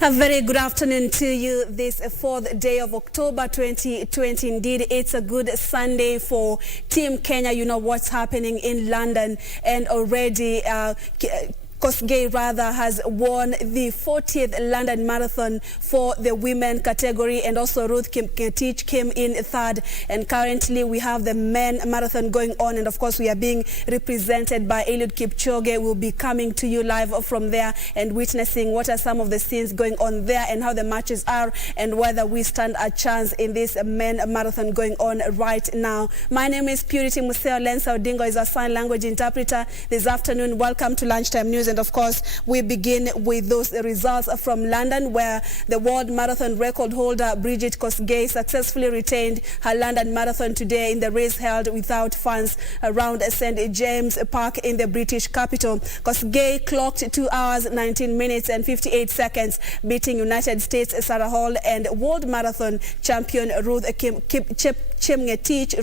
A very good afternoon to you this 4th day of October 2020. Indeed, it's a good Sunday for Team Kenya. You know what's happening in London, and already Kosgei has won the 40th London Marathon for the women category, and also Ruth Kimetich came in third. And currently we have the men marathon going on, and of course we are being represented by Eliud Kipchoge. We'll be coming to you live from there and witnessing what are some of the scenes going on there and how the matches are and whether we stand a chance in this men marathon going on right now. My name is Purity Museo. Lensa Odingo is our sign language interpreter this afternoon. Welcome to Lunchtime News. And of course, we begin with those results from London, where the world marathon record holder Bridget Kosgei successfully retained her London Marathon today in the race held without fans around St. James Park in the British capital. Kosgei clocked 2 hours, 19 minutes and 58 seconds, beating United States Sarah Hall and world marathon champion Ruth Kimetich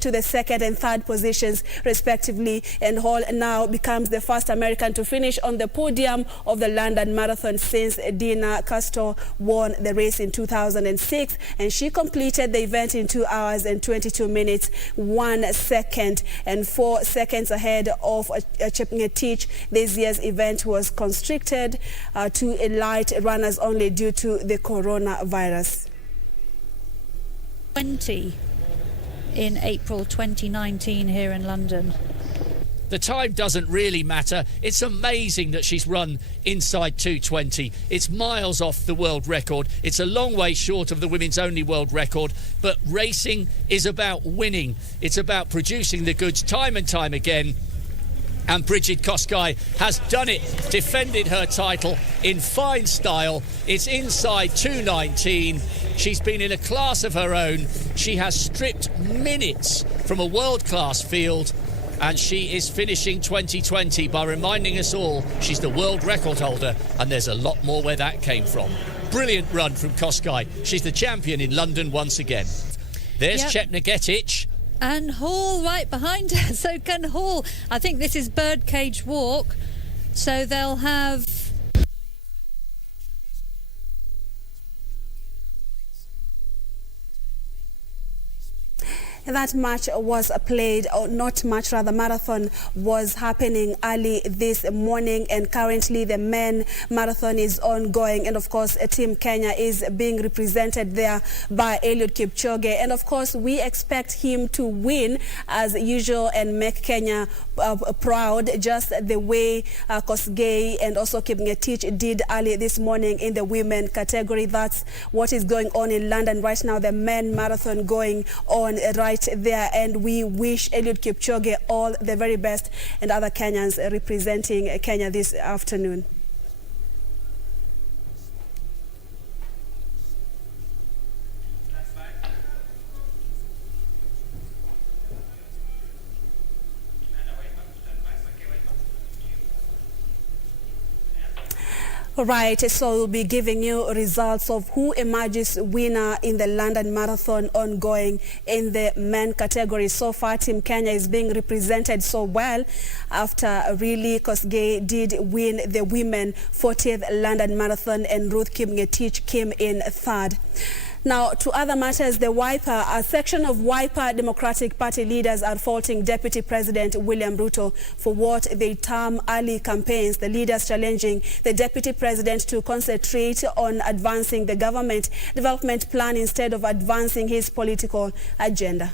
to the second and third positions respectively, and Hall now becomes the first American to finish on the podium of the London Marathon since Dina Castor won the race in 2006, and she completed the event in 2 hours and 22 minutes 1 second and 4 seconds ahead of Kimetich. This year's event was constricted to elite runners only due to the coronavirus. 20 in April 2019 here in London. The time doesn't really matter. It's amazing that she's run inside 2:20. It's miles off the world record. It's a long way short of the women's only world record. But racing is about winning. It's about producing the goods time and time again. And Bridget Kosgei has done it, defended her title in fine style. It's inside 2:19. She's been in a class of her own. She has stripped minutes from a world-class field. And she is finishing 2020 by reminding us all she's the world record holder, and there's a lot more where that came from. Brilliant run from Kosgei. She's the champion in London once again. There's Kimetich. And Hall right behind her, so can Hall. I think this is birdcage walk, so they'll have... That match was played, or not match rather, marathon was happening early this morning, and currently the men marathon is ongoing, and of course Team Kenya is being represented there by Eliud Kipchoge, and of course we expect him to win as usual and make Kenya proud, just the way Kosgei and also Kimetich did early this morning in the women category. That's what is going on in London right now, the men marathon going on right there, and we wish Eliud Kipchoge all the very best and other Kenyans representing Kenya this afternoon. All right, so we'll be giving you results of who emerges winner in the London Marathon ongoing in the men category. So far, Team Kenya is being represented so well after really Kosgei did win the women 40th London Marathon and Ruth Kimetich came in third. Now, to other matters, a section of WIPER Democratic Party leaders are faulting Deputy President William RUTO for what they term early campaigns. The leaders challenging the Deputy President to concentrate on advancing the government development plan instead of advancing his political agenda.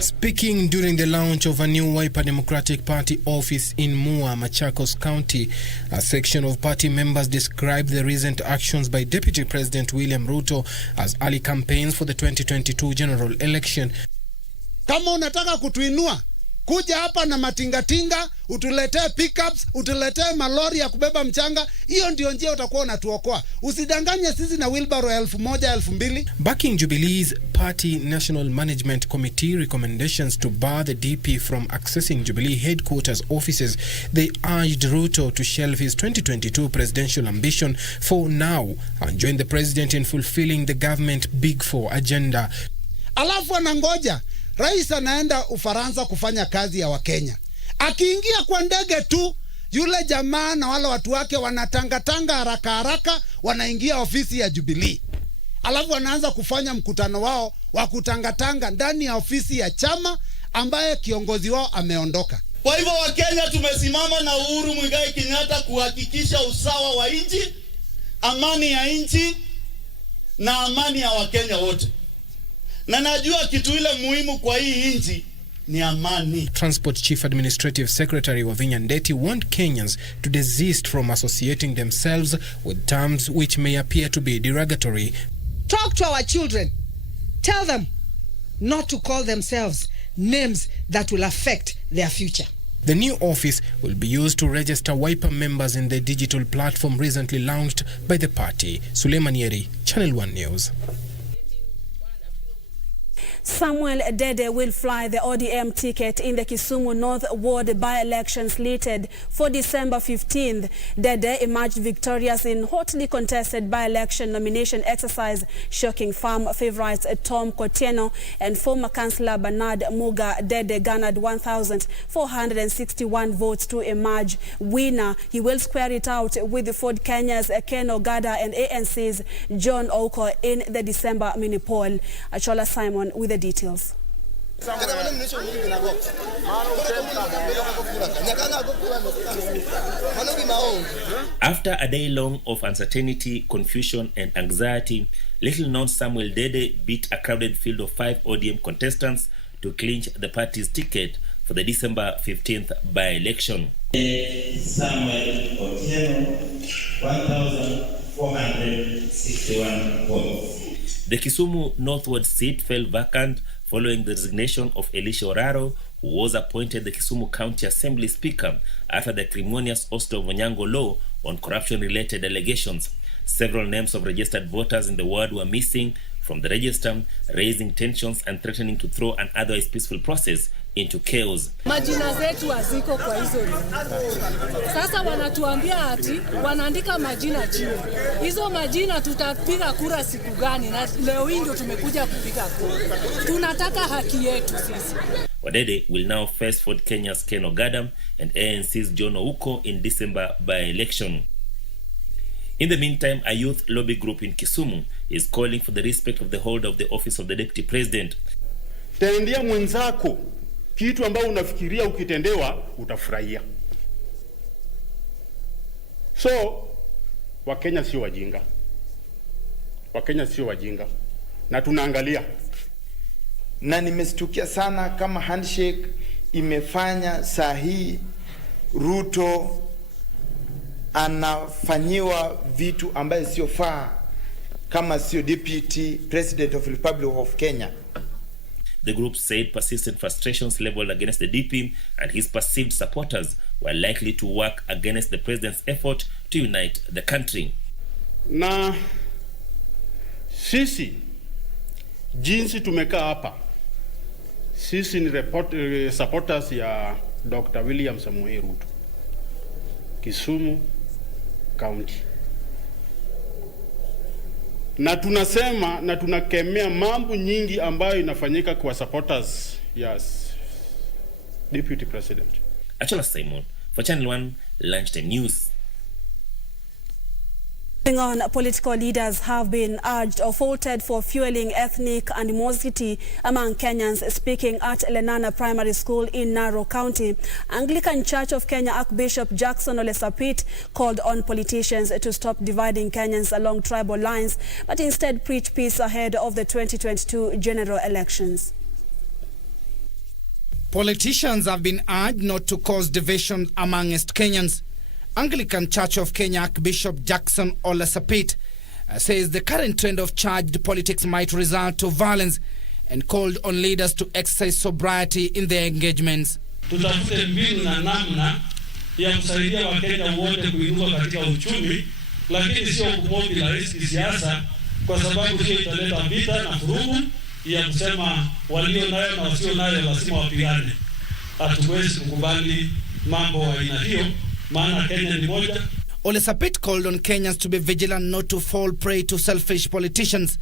Speaking during the launch of a new WIPER Democratic Party office in Mua, Machakos County, a section of party members described the recent actions by Deputy President William RUTO as early campaigns for the 2022 general election. Kama unataka kutuinua, kuja hapa na matingatinga, utuletee pickups, utuletee malori ya kubeba mchanga, hiyo ndio njia utakuwa unatuokoa. Usidanganye sisi na wheelbarrow 1,000, 2,000. Backing Jubilee's Party National Management Committee recommendations to bar the DP from accessing Jubilee headquarters offices, they urged RUTO to shelve his 2022 presidential ambition for now and join the president in fulfilling the government Big Four agenda. Alafu anangoja Rais anaenda Ufaransa kufanya kazi ya Wakenya. Akiingia kwa ndege tu Yule jamaa na wale watu wake wanatangatanga haraka wanaingia ofisi ya Jubilee. Alafu wanaanza kufanya mkutano wao wa kutangatanga ndani ya ofisi ya chama ambaye kiongozi wao ameondoka. Kwa hivyo Wakenya tumesimama na Uhuru Muigai Kenyatta kuhakikisha usawa wa nchi, amani ya nchi na amani ya Wakenya wote. Na najua kitu ile muhimu kwa hii nchi ni amani. Transport Chief Administrative Secretary Wavinya Ndeti warned Kenyans to desist from associating themselves with terms which may appear to be derogatory. Talk to our children. Tell them not to call themselves names that will affect their future. The new office will be used to register WIPER members in the digital platform recently launched by the party. Suleiman Yeri, Channel 1 News. Samuel Dede will fly the ODM ticket in the Kisumu North Ward by-election slated for December 15th. Dede emerged victorious in hotly contested by-election nomination exercise, shocking farm favourites Tom Kotieno and former Councillor Bernard Muga. Dede garnered 1,461 votes to emerge winner. He will square it out with Ford Kenya's Ken Ogada and ANC's John Oko in the December mini poll. Achola Simon with the details. After a day long of uncertainty, confusion and anxiety, little-known Samuel Dede beat a crowded field of 5 ODM contestants to clinch the party's ticket for the December 15th by-election. Samuel Otieno, 1,461 votes. The Kisumu Northward seat fell vacant following the resignation of Elisha Oraro, who was appointed the Kisumu County Assembly Speaker after the acrimonious oust of Onyango law on corruption-related allegations. Several names of registered voters in the ward were missing from the register, raising tensions and threatening to throw an otherwise peaceful process into chaos. Majina zetu haziko kwa hizo. Sasa wanatuambia ati wanaandika majina chini. Hizo majina tutapiga kura siku gani? Na leo hii ndio tumekuja kupiga kura. Tunataka haki yetu sisi. Wadede will now face Ford Kenya's Ken Ogada and ANC's John Ouko in December by-election. In the meantime, a youth lobby group in Kisumu is calling for the respect of the holder of the office of the Deputy President. Tendea mwenzako kitu ambao unafikiria ukitendewa utafurahia. So, Wakenya sio wajinga. Wakenya sio wajinga. Na tunaangalia. Na nimestukia sana kama handshake imefanya sahihi Ruto anafanyiwa vitu ambaye sio faa kama sio Deputy President of the Republic of Kenya. The group said persistent frustrations leveled against the DP and his perceived supporters were likely to work against the president's effort to unite the country. Na sisi jinsi tumekaa hapa, sisi ni supporters ya Dr. William Samoei Ruto, Kisumu County. Na tunasema na tunakemea mambo nyingi ambayo inafanyika kwa supporters yes Deputy President. Achola Simon for Channel 1 Lunchtime News. On, political leaders have been urged or faulted for fueling ethnic animosity among Kenyans. Speaking at Lenana Primary School in Narok County, Anglican Church of Kenya Archbishop Jackson Ole Sapit called on politicians to stop dividing Kenyans along tribal lines, but instead preach peace ahead of the 2022 general elections. Politicians have been urged not to cause division amongst Kenyans. Anglican Church of Kenya Archbishop Jackson Ole Sapit says the current trend of charged politics might result to violence and called on leaders to exercise sobriety in their engagements. Tutafute mbinu na namna ya kusaidia Wakenya wote kuinuka katika uchumi, lakini sio kumobilize kisiasa, kwa sababu hiyo italeta vita na vurugu ya kusema walio nayo na wasio nayo lazima wapigane. Hatuwezi kukubali mambo ya aina hiyo. Kenya ni moja. Ole Sapit called on Kenyans to be vigilant not to fall prey to selfish politicians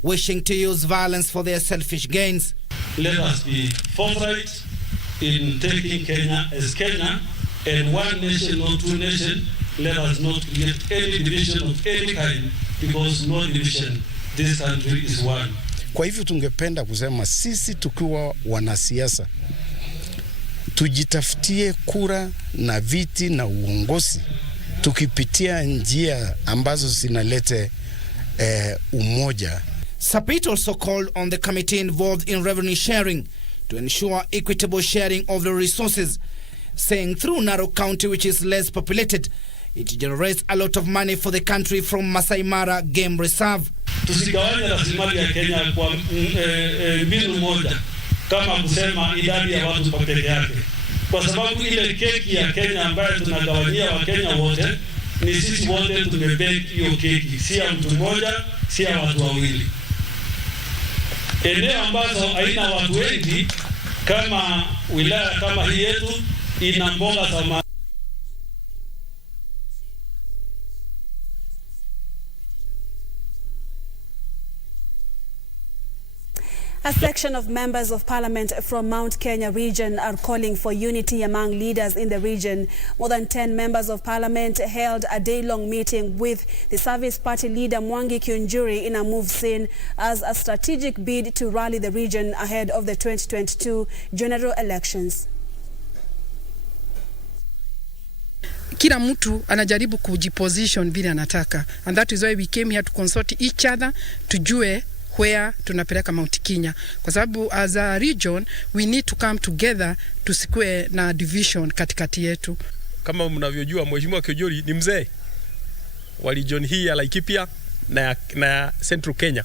wishing to use violence for their selfish gains. Let us be forthright in taking Kenya as Kenya and one nation, not two nations. Let us not create any division of any kind, because no division. This country is one. Kwa hivyo tungependa kusema sisi tukiwa wanasiasa tujitafutie kura na viti na uongozi tukipitia njia ambazo zinalete umoja. Sapit also called on the committee involved in revenue sharing to ensure equitable sharing of the resources, saying through Narok County, which is less populated, it generates a lot of money for the country from Masai Mara Game Reserve. Tusigawanye rasilimali ya Kenya kwa mbinu moja kama kusema idadi ya watu peke yake, kwa sababu ile keki ya Kenya ambayo tunagawanyia Wakenya wote ni sisi wote tumebake hiyo keki, si ya mtu mmoja, si ya watu wawili. Eneo ambazo haina watu wengi kama wilaya kama hii yetu ina mboga za A section of members of parliament from Mount Kenya region are calling for unity among leaders in the region. More than 10 members of parliament held a day-long meeting with the Service Party leader Mwangi Kiunjuri in a move seen as a strategic bid to rally the region ahead of the 2022 general elections. Kila mtu anajaribu kujiposition vile anataka, and that is why we came here to consult each other, tujue where tunapeleka Mount Kenya, kwa sababu as a region we need to come together, tusikue na division katikati yetu. Kama mnavyojua Mheshimiwa Kiunjuri ni mzee wa region hii ya Laikipia na Central Kenya.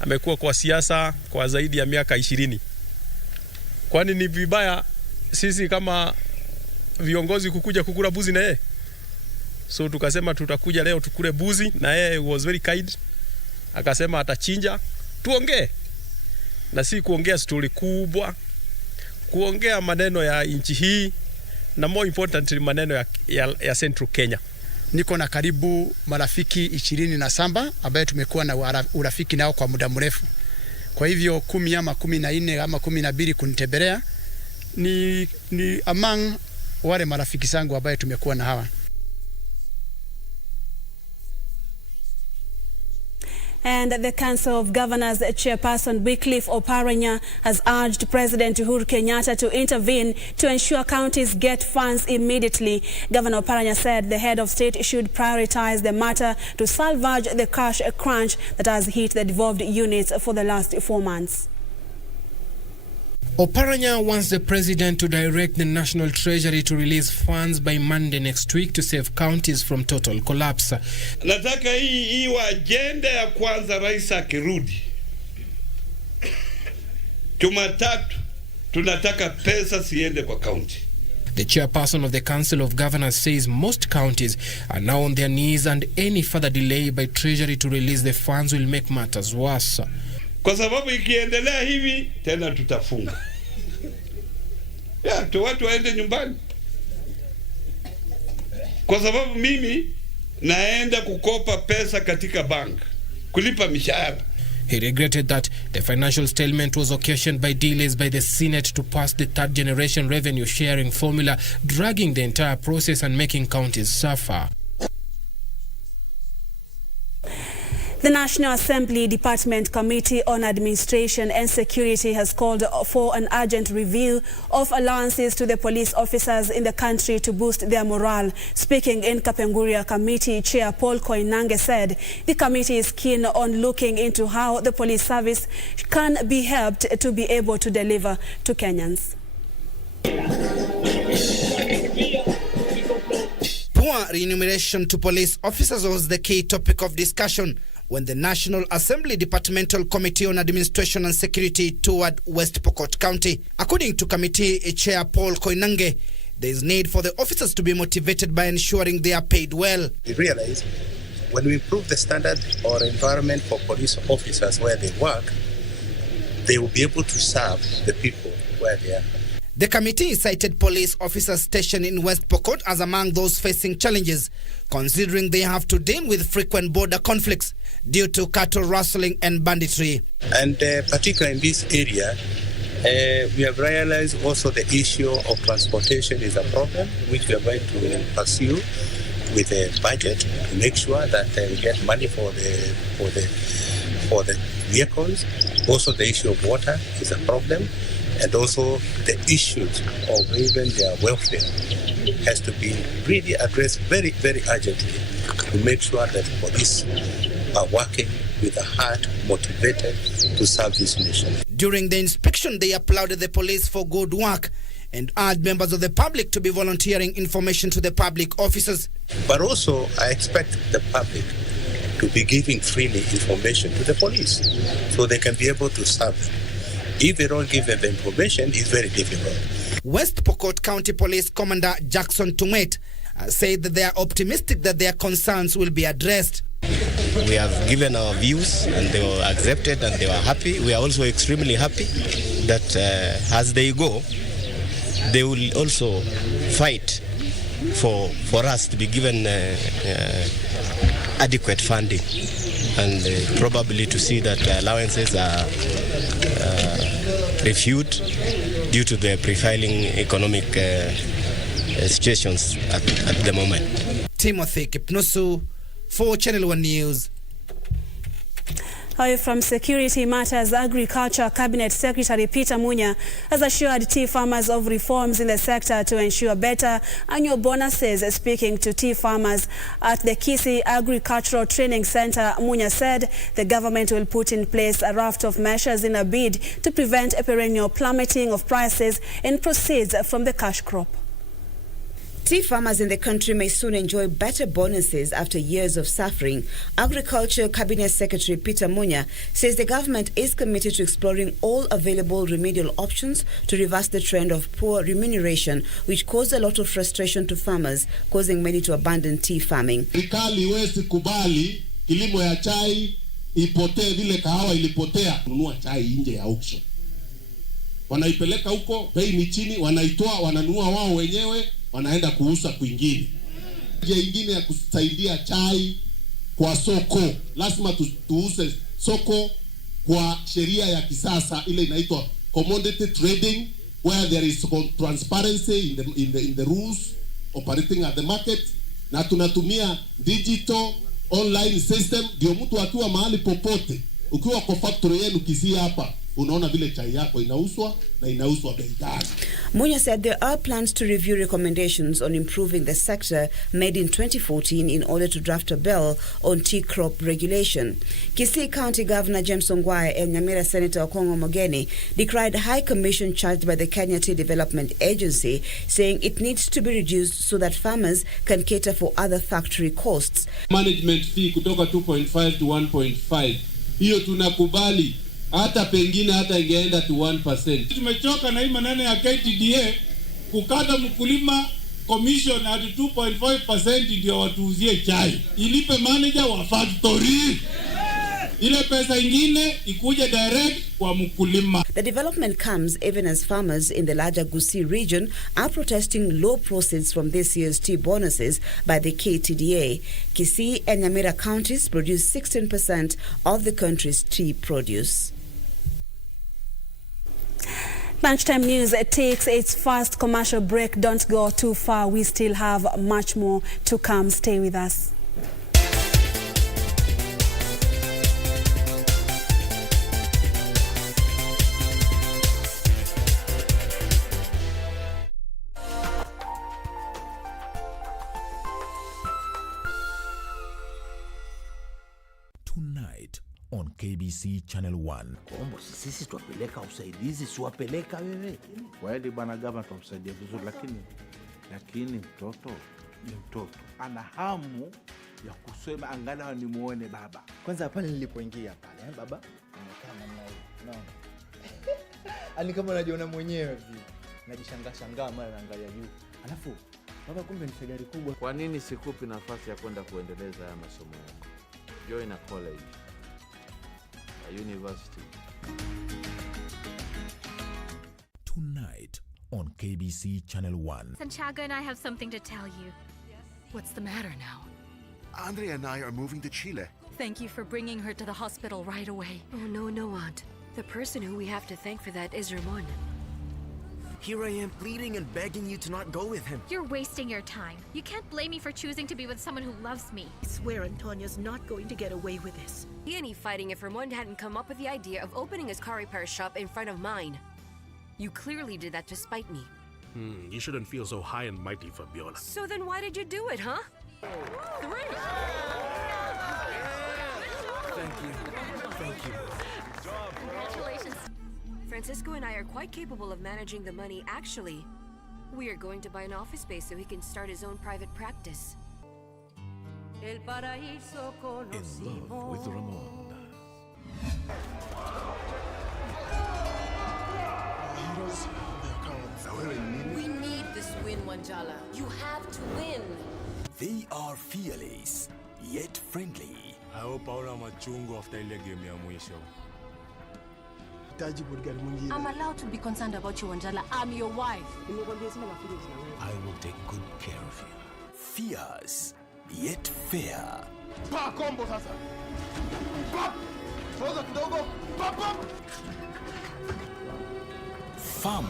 Amekuwa kwa siasa kwa zaidi ya miaka 20. Kwani ni vibaya sisi kama viongozi kukuja kukula buzi na yeye? So tukasema tutakuja leo tukule buzi na yeye was very kind. Akasema atachinja, tuongee. Na si kuongea story kubwa, kuongea maneno ya nchi hii, na more importantly maneno ya Central Kenya. Niko na karibu marafiki 27 ambaye tumekuwa na urafiki nao kwa muda mrefu. Kwa hivyo 10 ama 14 ama 12 kunitembelea ni among wale marafiki zangu ambaye tumekuwa na hawa. And the Council of Governors Chairperson Wycliffe Oparanya has urged President Uhuru Kenyatta to intervene to ensure counties get funds immediately. Governor Oparanya said the head of state should prioritize the matter to salvage the cash crunch that has hit the devolved units for the last 4 months. Oparanya wants the president to direct the National Treasury to release funds by Monday next week to save counties from total collapse. Nataka hii agenda ya kwanza rais akirudi. Jumatatu tunataka pesa siende kwa county. The chairperson of the Council of Governors says most counties are now on their knees and any further delay by Treasury to release the funds will make matters worse. Kwa sababu ikiendelea hivi tena tutafunga. Tu watu waende nyumbani. Kwa sababu mimi naenda kukopa pesa katika bank kulipa mishahara. He regretted that the financial stalemate was occasioned by delays by the Senate to pass the third generation revenue sharing formula, dragging the entire process and making counties suffer. The National Assembly Department Committee on Administration and Security has called for an urgent review of allowances to the police officers in the country to boost their morale. Speaking in Kapenguria, Committee Chair Paul Koinange said the committee is keen on looking into how the police service can be helped to be able to deliver to Kenyans. Poor remuneration to police officers was the key topic of discussion when the National Assembly Departmental Committee on Administration and Security toured West Pokot County. According to Committee Chair Paul Koinange, there is need for the officers to be motivated by ensuring they are paid well. We realize when we improve the standard or environment for police officers where they work, they will be able to serve the people where they are. The committee cited police officers stationed in West Pokot as among those facing challenges, considering they have to deal with frequent border conflicts due to cattle rustling and banditry. And particularly in this area, We have realized also the issue of transportation is a problem, which we are going to pursue with a budget to make sure that we get money for the vehicles. Also, the issue of water is a problem, and also the issues of even their welfare has to be really addressed very, very urgently to make sure that police are working with a heart motivated to serve this nation. During the inspection, they applauded the police for good work and urged members of the public to be volunteering information to the public officers. But also, I expect the public to be giving freely information to the police so they can be able to serve them. If they don't give them the information, it's very difficult. West Pokot County Police Commander Jackson Tumet said that they are optimistic that their concerns will be addressed. We have given our views and they were accepted and they were happy. We are also extremely happy that as they go, they will also fight for us to be given adequate funding and probably to see that allowances are reviewed due to the prevailing economic situations at the moment. Timothy Kipnusu for Channel 1 News. From security matters, Agriculture Cabinet Secretary Peter Munya has assured tea farmers of reforms in the sector to ensure better annual bonuses. Speaking to tea farmers at the KISI Agricultural Training Center, Munya said the government will put in place a raft of measures in a bid to prevent a perennial plummeting of prices and proceeds from the cash crop. Tea farmers in the country may soon enjoy better bonuses after years of suffering. Agriculture Cabinet Secretary Peter Munya says the government is committed to exploring all available remedial options to reverse the trend of poor remuneration, which caused a lot of frustration to farmers, causing many to abandon tea farming. Serikali iwezi kubali kilimo ya chai ipotee vile kahawa ilipotea. Kununua chai nje ya auction, wanaipeleka huko, bei ni chini, wanaitoa, wananunua wao wenyewe, wanaenda kuuza kwingine. Njia ingine ya kusaidia chai kwa soko, lazima tuuze soko kwa sheria ya kisasa ile inaitwa commodity trading, where there is transparency in the rules operating at the market, na tunatumia digital online system, ndio mtu akiwa mahali popote, ukiwa kwa factory yenu Kisii hapa, unaona vile chai yako inauzwa na inauzwa bei gani. Munya said there are plans to review recommendations on improving the sector made in 2014 in order to draft a bill on tea crop regulation. Kisii County Governor James Ongwae and Nyamira Senator Okongo Mogeni decried a high commission charged by the Kenya Tea Development Agency, saying it needs to be reduced so that farmers can cater for other factory costs. Management fee kutoka 2.5 to 1.5. Hiyo tunakubali. Hata pengine hata ingeenda to 1%. Tumechoka na hii maneno ya KTDA kukata mkulima commission at 2.5% ndio watuuzie chai. Ilipe manager wa factory. Ile pesa ingine ikuje direct kwa mkulima. The development comes even as farmers in the larger Gusii region are protesting low proceeds from this year's tea bonuses by the KTDA. Kisii and Nyamira counties produce 16% of the country's tea produce. Lunchtime News takes its first commercial break. Don't go too far. We still have much more to come. Stay with us. Tonight on KBC Channel 1. Kombo sisi tuwapeleka usaidizi, siwapeleka wewe. Kweli bwana gavana tumsaidia vizuri, lakini mtoto ni mtoto. Ana hamu ya kusema angalau ni muone baba. Kwanza pale nilipoingia pale, baba amekaa namna hiyo. Naona. Ani kama unajiona mwenyewe hivi. Najishangaa mara naangalia juu. Alafu baba kumbe ni fedari kubwa. Kwa nini sikupi nafasi ya kwenda kuendeleza haya masomo yako? Join a college, a university. Tonight on KBC Channel 1. Santiago and I have something to tell you. Yes? What's the matter now? Andre and I are moving to Chile. Thank you for bringing her to the hospital right away. Oh, no, Aunt. The person who we have to thank for that is Ramon. Here I am pleading and begging you to not go with him. You're wasting your time. You can't blame me for choosing to be with someone who loves me. I swear Antonia's not going to get away with this. Be any fighting if Ramon hadn't come up with the idea of opening his car repair shop in front of mine. You clearly did that to spite me. You shouldn't feel so high and mighty, Fabiola. So then why did you do it, huh? 3. Thank you. Thank you. Congratulations. Francisco and I are quite capable of managing the money. Actually, we are going to buy an office space so he can start his own private practice. In love with Ramon. We need this win, Wanjala. You have to win. They are fearless, yet friendly. I hope hauna machungu after ile game ya mwisho. I'm allowed to be concerned about you, Wanjala. I'm your wife. I will take good care of you. Fierce, yet fair. Pa combo sasa. Pop! Foza kidogo. Pop pop. Firm,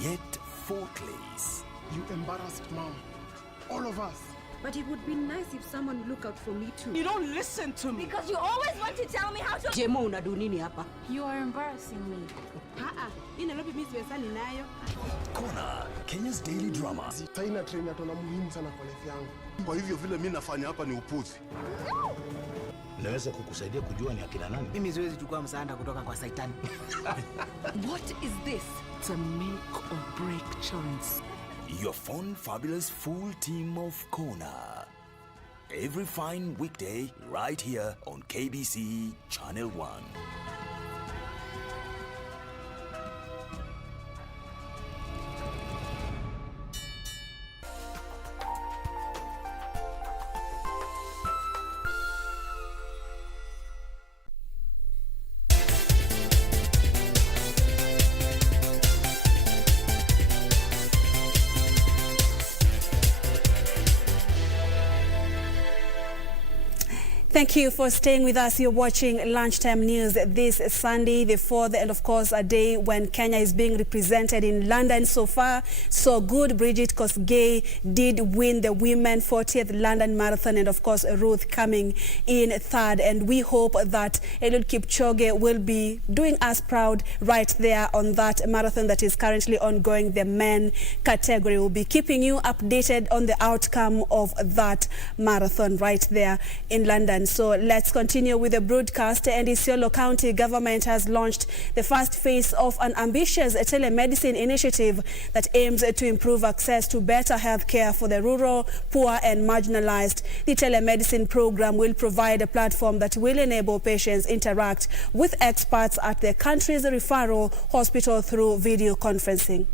yet faultless. You embarrassed Mom. All of us. But it would be nice if someone would look out for me too. You don't listen to me. Because you always want to tell me how to... Jemo unadu nini hapa? You are embarrassing me. Hii Nairobi mimi siwezani nayo. Kona, Kenya's daily drama. Taina train atona muhimu sana kwa life yangu. Kwa hivyo vile mimi nafanya hapa ni upuzi. Naweza kukusaidia kujua ni akina nani? Mimi siwezi chukua msaada kutoka kwa Saitani. What is this? It's a make or break chance. Your fun, fabulous, full team of Kona. Every fine weekday, right here on KBC Channel 1. Thank you for staying with us. You're watching Lunchtime News this Sunday, the 4th, and of course a day when Kenya is being represented in London. So far, so good. Bridget Kosgei did win the Women 40th London Marathon, and of course Ruth coming in third. And we hope that Eliud Kipchoge will be doing us proud right there on that marathon that is currently ongoing, the men category. We'll be keeping you updated on the outcome of that marathon right there in London. So let's continue with the broadcast. And Isiolo County government has launched the first phase of an ambitious telemedicine initiative that aims to improve access to better health care for the rural, poor and marginalized. The telemedicine program will provide a platform that will enable patients interact with experts at the country's referral hospital through video conferencing.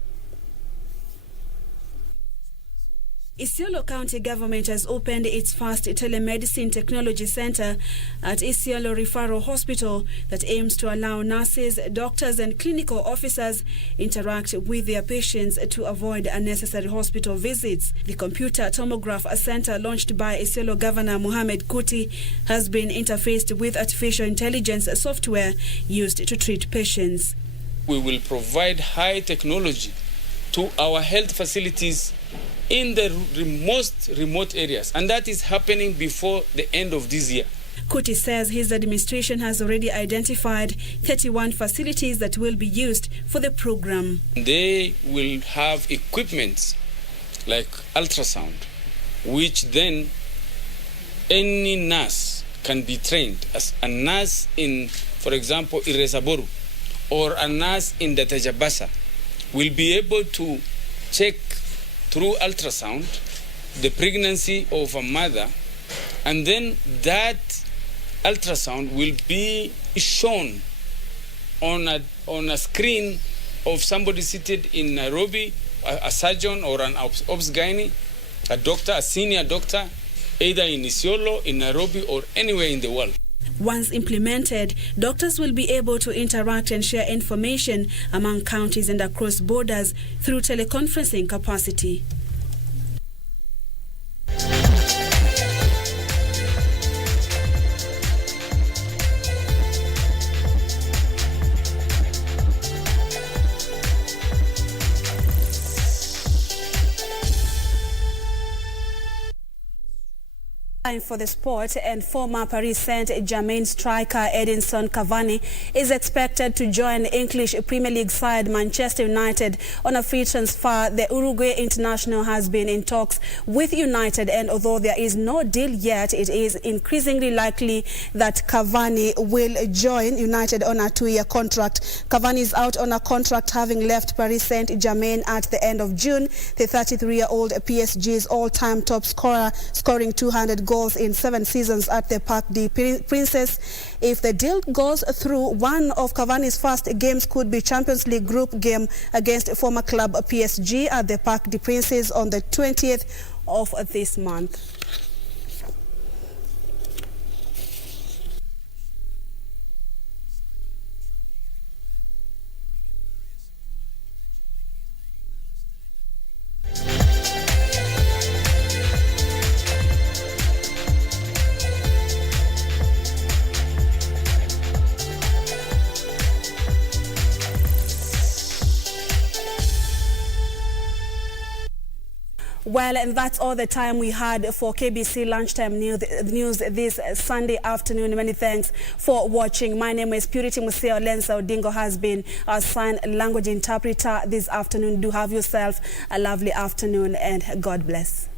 Isiolo County government has opened its first telemedicine technology center at Isiolo Referral Hospital that aims to allow nurses, doctors and clinical officers interact with their patients to avoid unnecessary hospital visits. The computer tomograph center launched by Isiolo Governor Mohamed Kuti has been interfaced with artificial intelligence software used to treat patients. We will provide high technology to our health facilities in the most remote areas, and that is happening before the end of this year. Kuti says his administration has already identified 31 facilities that will be used for the program. They will have equipment like ultrasound, which then any nurse can be trained as a nurse in, for example, Iresaboru, or a nurse in the Tajabasa will be able to check through ultrasound the pregnancy of a mother, and then that ultrasound will be shown on a screen of somebody seated in Nairobi, a surgeon or an obs-gynae, a doctor, a senior doctor, either in Isiolo, in Nairobi or anywhere in the world. Once implemented, doctors will be able to interact and share information among counties and across borders through teleconferencing capacity. Time for the sport, and former Paris Saint-Germain striker Edinson Cavani is expected to join English Premier League side Manchester United on a free transfer. The Uruguay international has been in talks with United, and although there is no deal yet, it is increasingly likely that Cavani will join United on a 2-year contract. Cavani is out on a contract, having left Paris Saint-Germain at the end of June. The 33-year-old PSG's all-time top scorer, scoring 200 goals in 7 seasons at the Parc des Princes. If the deal goes through, one of Cavani's first games could be Champions League group game against former club PSG at the Parc des Princes on the 20th of this month. Well, and that's all the time we had for KBC Lunchtime News this Sunday afternoon. Many thanks for watching. My name is Purity Museo. Lensa Odingo has been our sign language interpreter this afternoon. Do have yourself a lovely afternoon, and God bless.